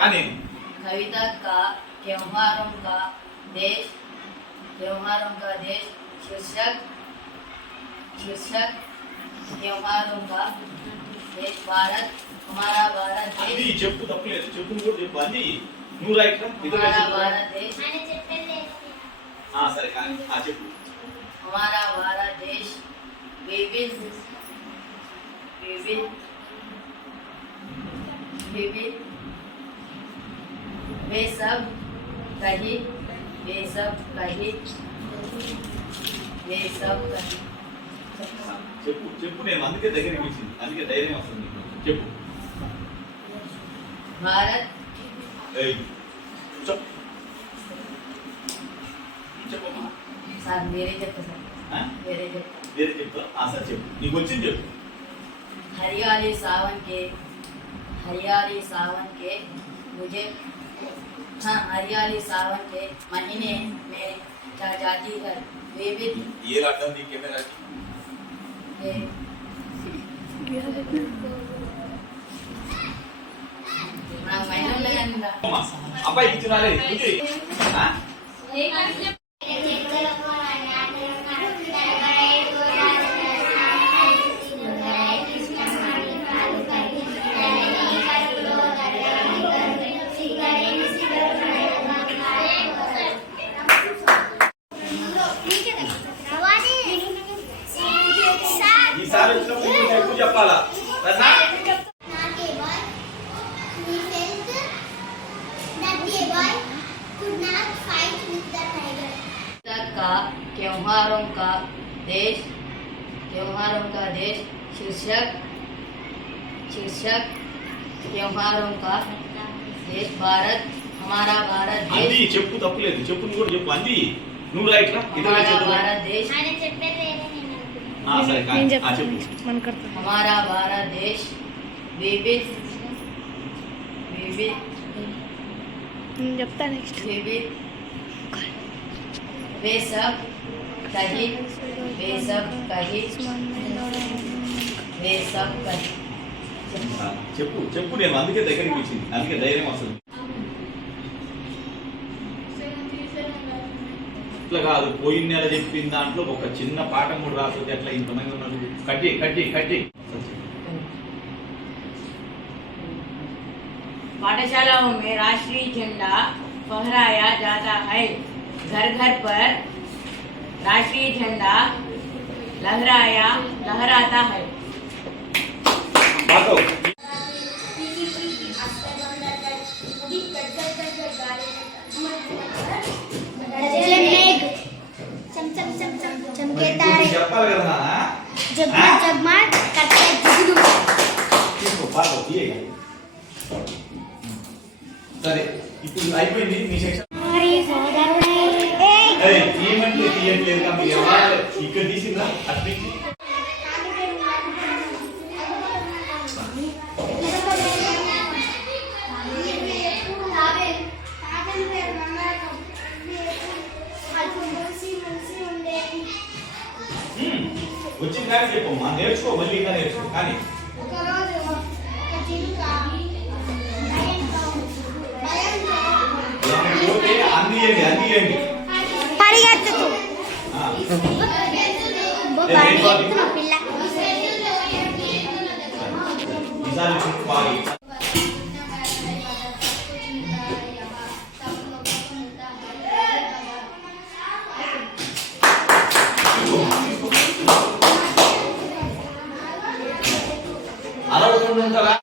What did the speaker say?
కానీ कविता का त्योहारों का देश शीर्षक त्योहारों का देश भारत हमारा भारत అది देश చెప్పు తప్పలేదు చెప్పు కూడా చెప్పు అది నువ్వు రైట్ हमारा भारत देश సరే కానీ చెప్పు हमारा भारत देश विविध विविध विविध वे सब कहीं చెప్పు చెప్పు నేను అందుకే దగ్గరికి వచ్చింది అందుకే ధైర్యం వస్తుంది నీకు. చెప్పు भारत ఏయ్ చెప్పు చెప్పమ్మా सर मेरे जब सर ఆ? मेरे जब వేరే చెప్తా సార్ చెప్పు నీకు వచ్చింది చెప్పు हरियाली सावन के मुझे हाँ हरियाली सावन के महीने में जाती है विविध ఏ అర్థం నీ కెమెరాకి మహిళలు లేదా అబ్బాయి ఇచ్చినాలే ఇది ఈసారి వచ్చినప్పుడు ఇంకా ఎక్కువ చెప్పాలా రత్నా का त्योहारों का देश शीर्षक त्योहारों का देश भारत हमारा भारत అంది देश చెప్పు తప్పులేదు చెప్పు నువ్వు కూడా చెప్పు అంది నువ్వు రైట్ రా ఇద్దరు हमारा చెప్పు भारत देश సరే కానీ చెప్పు हमारा भारत देश विविध विविध చెప్తా నెక్స్ట్ विविध वे सब कहीं చెప్పు చెప్పు నేను అందుకే దగ్గరికి వచ్చింది అందుకే ధైర్యం వస్తుంది ఇట్లా కాదు పోయిన నెల చెప్పిన దాంట్లో ఒక చిన్న పాఠం కూడా రాస్తుంది అట్లా ఇంతమంది ఉన్నారు కట్టి पाठशालाओं में राष्ट्रीय झंडा फहराया जाता है। घर घर पर राष्ट्रीय झंडा लहराता है। బాతో चमके तारे చెప్పాలి కదా నాన్న जगमग जगमग करते जुगनू తీసుకో బాతో తీయగా సరే ఇప్పుడు అయిపోయింది మీ సెక్షన్ हमारी సోదరుడే తీయట్లేదు కాబట్టి ఎవరు ఇక్కడ తీసిందా అట్లా వచ్చిన కానీ చెప్పమ్మా నేర్చుకో మళ్ళీ ఇంకా నేర్చుకో కానీ పోతే అందియండి పరిగెత్తుతూ పరిగెత్తున పిల్ల ఈసారి పాలి అలా ఉంటారా